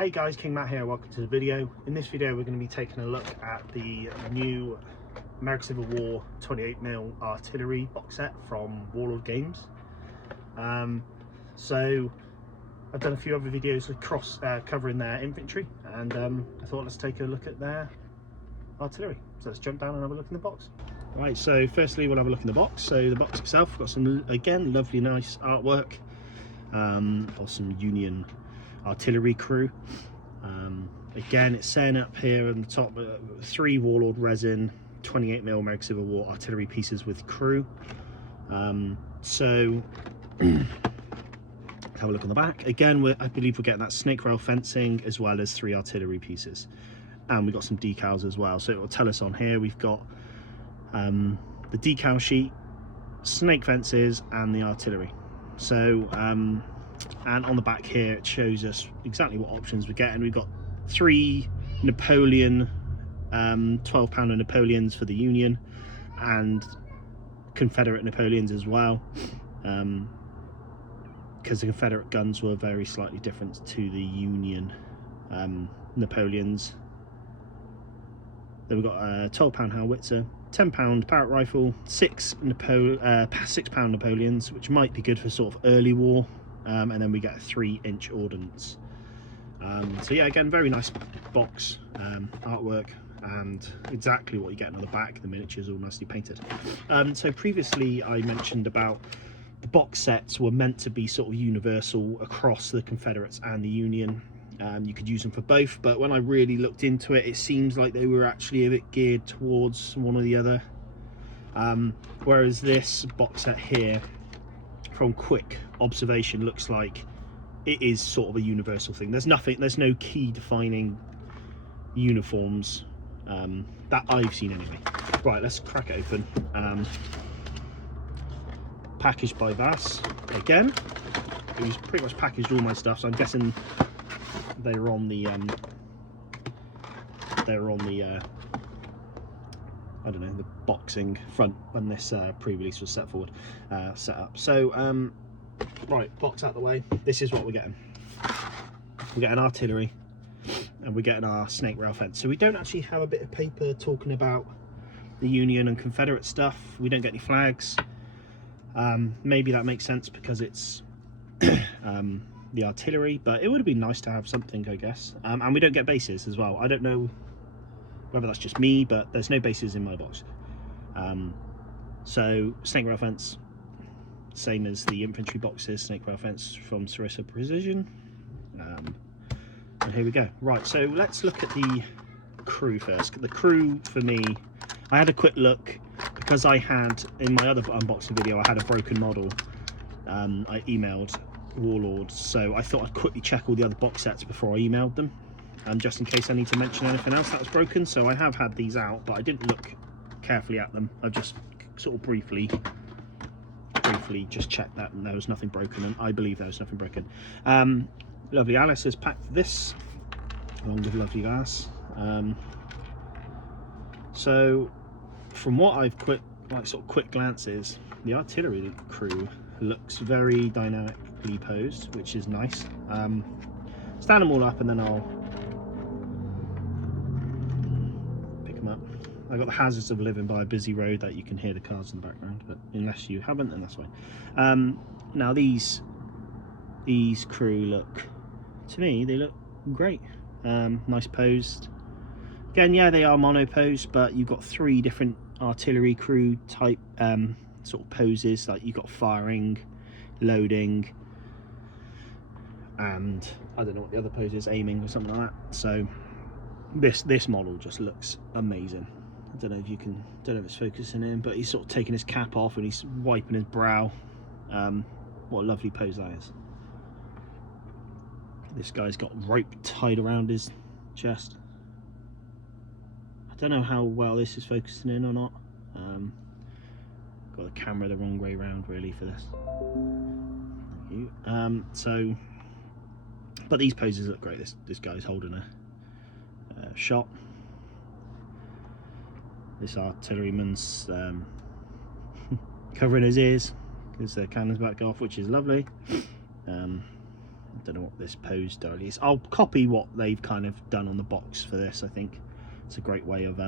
Hey guys, King Matt here, welcome to the video. In this video we're going to be taking a look at the new American Civil War 28mm artillery box set from Warlord Games. So I've done a few other videos across covering their infantry, and I thought let's take a look at their artillery. So let's jump down and have a look in the box. Right, so firstly we'll have a look in the box. So the box itself got some, again, lovely nice artwork of some Union artillery crew. Again, it's saying up here on the top 3 Warlord resin 28mm American Civil War artillery pieces with crew. So have a look on the back. Again, I believe we're getting that snake rail fencing as well as 3 artillery pieces, and we've got some decals as well. So it will tell us on here we've got the decal sheet, snake fences and the artillery. So and on the back here it shows us exactly what options we're getting. We've got 3 Napoleon 12-pounder Napoleons for the Union, and Confederate Napoleons as well, because the Confederate guns were very slightly different to the Union Napoleons. Then we've got a 12-pound howitzer, 10-pound Parrott rifle, 6-pound Napoleons, which might be good for sort of early war, and then we get a 3-inch ordnance. So yeah, again, very nice box artwork, and exactly what you get on the back. The miniatures all nicely painted. So previously I mentioned about the box sets were meant to be sort of universal across the Confederates and the Union. You could use them for both, but when I really looked into it, it seems like they were actually a bit geared towards one or the other. Whereas this box set here, from quick observation, looks like it is sort of a universal thing. There's no key defining uniforms that I've seen anyway. Right, let's crack it open. Packaged by Vass again. He's pretty much packaged all my stuff, so I'm guessing they're on the I don't know, the boxing front when this pre-release was set up. So right, box out the way. This is what we're getting. We're getting artillery and we're getting our snake rail fence. So we don't actually have a bit of paper talking about the Union and Confederate stuff. We don't get any flags. Maybe that makes sense because it's the artillery, but it would have been nice to have something, I guess. And we don't get bases as well. I don't know whether that's just me, but there's no bases in my box. So snake rail fence, same as the infantry boxes, snake rail fence from Sarissa Precision. And here we go. Right, so let's look at the crew first. The crew, for me, I had a quick look because I had, in my other unboxing video, I had a broken model. I emailed Warlord, so I thought I'd quickly check all the other box sets before I emailed them, just in case I need to mention anything else that was broken. So I have had these out, but I didn't look carefully at them. I just sort of briefly just checked that, and there was nothing broken, and I believe there was nothing broken. Lovely Alice has packed this along with lovely Vass. So from what I've quick glances, the artillery crew looks very dynamically posed, which is nice. Stand them all up and then I'll pick them up. I've got the hazards of living by a busy road that you can hear the cars in the background, but unless you haven't, then that's fine. Now these crew look, to me, they look great. Nice posed. Again, yeah, they are mono posed, but you've got 3 different artillery crew type sort of poses. Like you've got firing, loading, and I don't know what the other pose is, aiming or something like that. So this model just looks amazing. I don't know if it's focusing in, but he's sort of taking his cap off and he's wiping his brow. What a lovely pose that is. This guy's got rope tied around his chest. I don't know how well this is focusing in or not. Got the camera the wrong way around really for this. Thank you. So, but these poses look great. This guy's holding a shot. This artilleryman's covering his ears because the cannon's back off, which is lovely. I don't know what this pose dial is. I'll copy what they've kind of done on the box for this. I think it's a great way of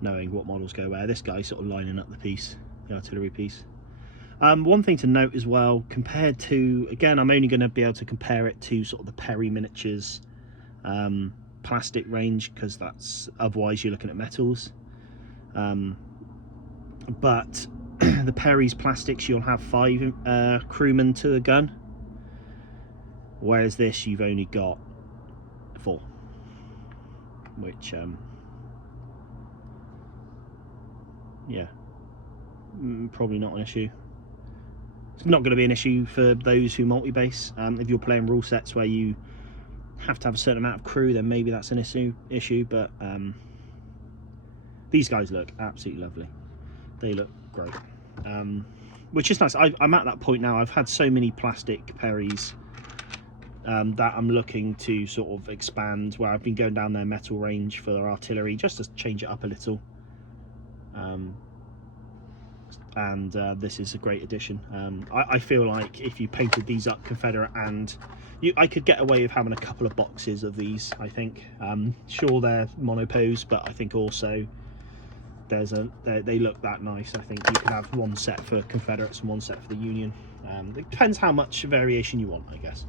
knowing what models go where. This guy's sort of lining up the piece, the artillery piece. One thing to note as well, compared to, again, I'm only going to be able to compare it to sort of the Perry Miniatures plastic range, because that's, otherwise you're looking at metals. But the Perry's plastics, you'll have 5 crewmen to a gun, whereas this you've only got 4, which yeah, probably not an issue. It's not going to be an issue for those who multi-base. If you're playing rule sets where you have to have a certain amount of crew, then maybe that's an issue. But these guys look absolutely lovely. They look great, which is nice. I'm at that point now. I've had so many plastic Perrys that I'm looking to sort of expand, where I've been going down their metal range for their artillery just to change it up a little. And this is a great addition. I feel like if you painted these up Confederate, and I could get away with having a couple of boxes of these, I think. Sure, they're monopose, but I think also they look that nice. I think you could have one set for Confederates and one set for the Union. It depends how much variation you want, I guess.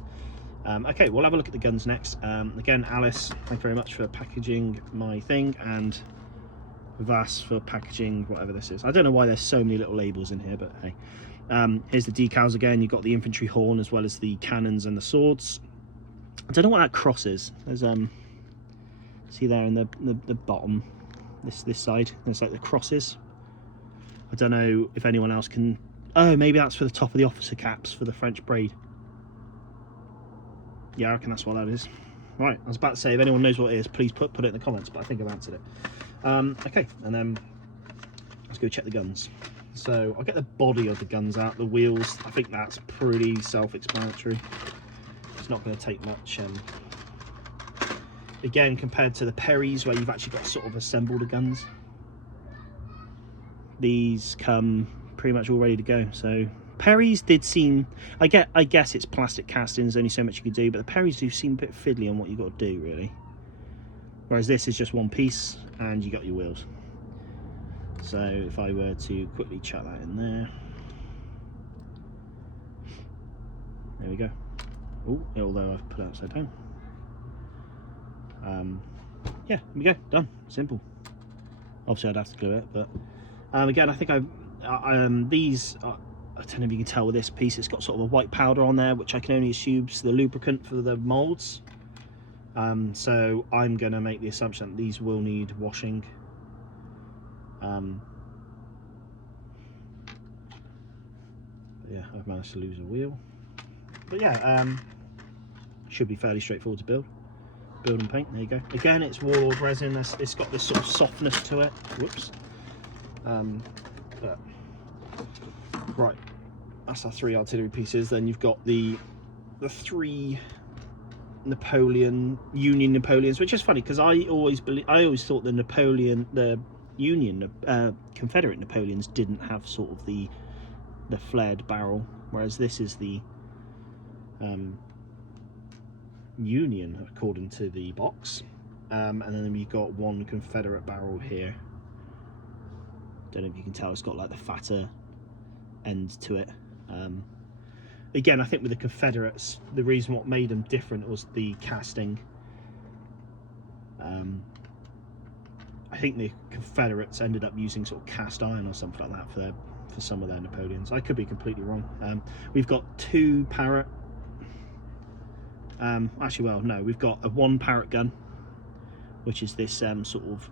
Okay, we'll have a look at the guns next. Again, Alice, thank you very much for packaging my thing, and Vas for packaging whatever this is. I don't know why there's so many little labels in here, but hey. Here's the decals again. You've got the infantry horn as well as the cannons and the swords. I don't know what that cross is. There's see there in the bottom, this side, there's like the crosses. I don't know if anyone else can. Oh, maybe that's for the top of the officer caps for the French braid. Yeah, I reckon that's what that is. Right, I was about to say, if anyone knows what it is, please put it in the comments, but I think I've answered it. Okay, and then let's go check the guns. So I'll get the body of the guns out, the wheels. I think that's pretty self-explanatory. It's not going to take much. Again, compared to the Perrys, where you've actually got sort of assembled the guns, these come pretty much all ready to go. So Perrys did seem, I guess it's plastic castings, only so much you can do, but the Perrys do seem a bit fiddly on what you've got to do, really. Whereas this is just one piece and you got your wheels. So if I were to quickly chuck that in there we go. Oh, although I've put it upside down. Yeah, there we go, done, simple. Obviously I'd have to glue it, but again, I think these, I don't know if you can tell with this piece, it's got sort of a white powder on there, which I can only assume is the lubricant for the molds. So I'm going to make the assumption that these will need washing. Yeah, I've managed to lose a wheel, but yeah, should be fairly straightforward to build and paint. There you go. Again, it's Warlord resin. It's got this sort of softness to it. Whoops. But right, that's our 3 artillery pieces. Then you've got the 3 Union Napoleons, which is funny because I always thought the Confederate Napoleons didn't have sort of the flared barrel, whereas this is the Union according to the box. And then you've got one Confederate barrel here. Don't know if you can tell, it's got like the fatter end to it. Again, I think with the Confederates, the reason what made them different was the casting. I think the Confederates ended up using sort of cast iron or something like that for some of their Napoleons. I could be completely wrong. We've got 2 Parrot. Actually, well, no, we've got a 1 Parrot gun, which is this sort of,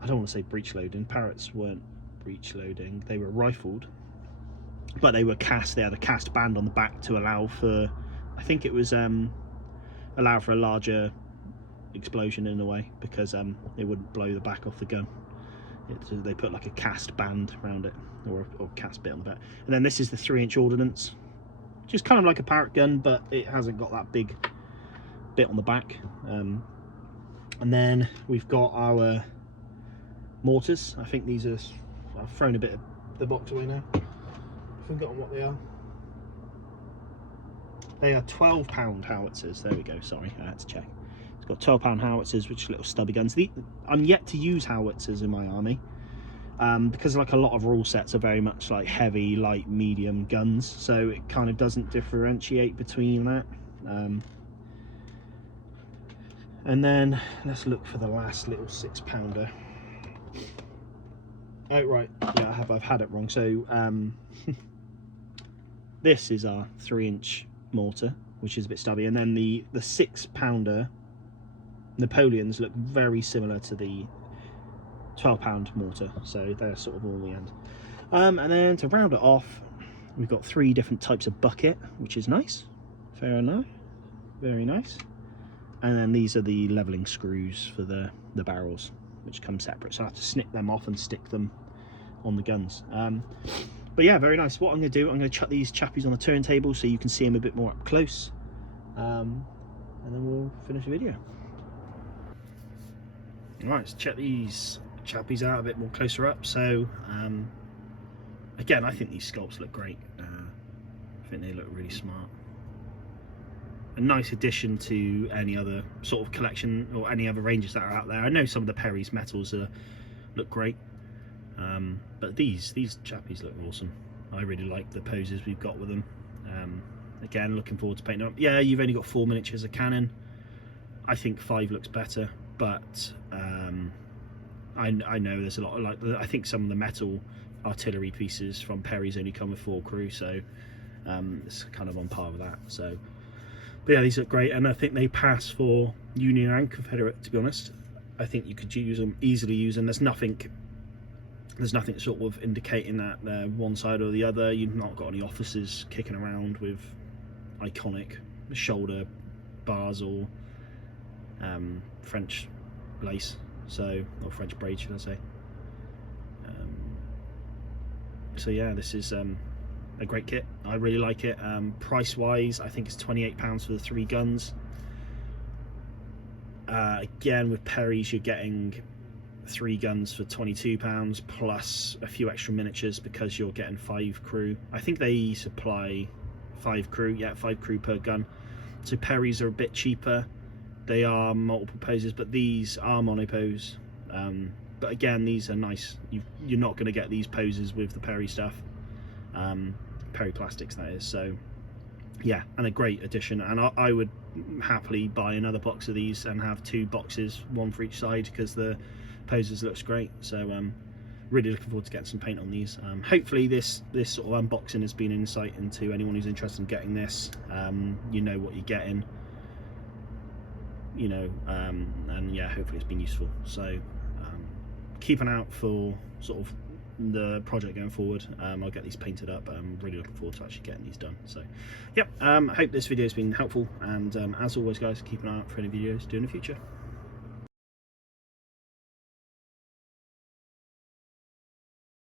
I don't want to say breech loading. Parrots weren't breech loading, they were rifled, but they were cast. They had a cast band on the back to allow for, I think it was allow for a larger explosion in a way, because it wouldn't blow the back off the gun. They put like a cast band around it, or cast bit on the back. And then this is the 3-inch ordnance, just kind of like a Parrot gun, but it hasn't got that big bit on the back. And then we've got our mortars. I think these are, I've thrown a bit of the box away now, I've forgotten what they are. They are £12 howitzers. There we go, sorry, I had to check. It's got £12 howitzers, which are little stubby guns. I'm yet to use howitzers in my army, because like a lot of rule sets are very much like heavy, light, medium guns, so it kind of doesn't differentiate between that. And then let's look for the last little £6-pounder. Oh right, yeah, I've had it wrong. So this is our 3-inch mortar, which is a bit stubby, and then the 6-pounder Napoleons look very similar to the 12-pound mortar, so they're sort of all the end. And then to round it off, we've got 3 different types of bucket, which is nice. Fair enough, very nice. And then these are the leveling screws for the barrels, which come separate, so I have to snip them off and stick them on the guns. But yeah, very nice. What I'm going to do, I'm going to chuck these chappies on the turntable so you can see them a bit more up close, and then we'll finish the video. Alright, let's check these chappies out a bit more closer up. So again, I think these sculpts look great. I think they look really smart. A nice addition to any other sort of collection or any other ranges that are out there. I know some of the Perry's metals look great, but these chappies look awesome. I really like the poses we've got with them. Again, looking forward to painting them up. Yeah, you've only got 4 miniatures of cannon. I think 5 looks better, but I know there's a lot of, like, I think some of the metal artillery pieces from Perry's only come with 4 crew, so it's kind of on par with that. So. But yeah, these look great, and I think they pass for Union and Confederate, to be honest. I think you could use them, easily use them. There's nothing sort of indicating that they're one side or the other. You've not got any officers kicking around with iconic shoulder bars or French lace, or French braid, should I say. So yeah, this is a great kit. I really like it. Price wise, I think it's £28 for the 3 guns. Again, with Perry's you're getting 3 guns for £22 plus a few extra miniatures because you're getting 5 crew. I think they supply 5 crew, yeah, 5 crew per gun. So Perry's are a bit cheaper. They are multiple poses, but these are monopose. But again, these are nice. You're not going to get these poses with the Perry stuff. Perry plastics, that is. So yeah, and a great addition, and I would happily buy another box of these and have 2 boxes, 1 for each side, because the poses looks great. So really looking forward to getting some paint on these. Hopefully this sort of unboxing has been insight into anyone who's interested in getting this. You know what you're getting, you know, and yeah, hopefully it's been useful. So keep an eye out for sort of the project going forward. I'll get these painted up. I'm really looking forward to actually getting these done. So yep, I hope this video has been helpful, and as always guys, keep an eye out for any videos due in the future.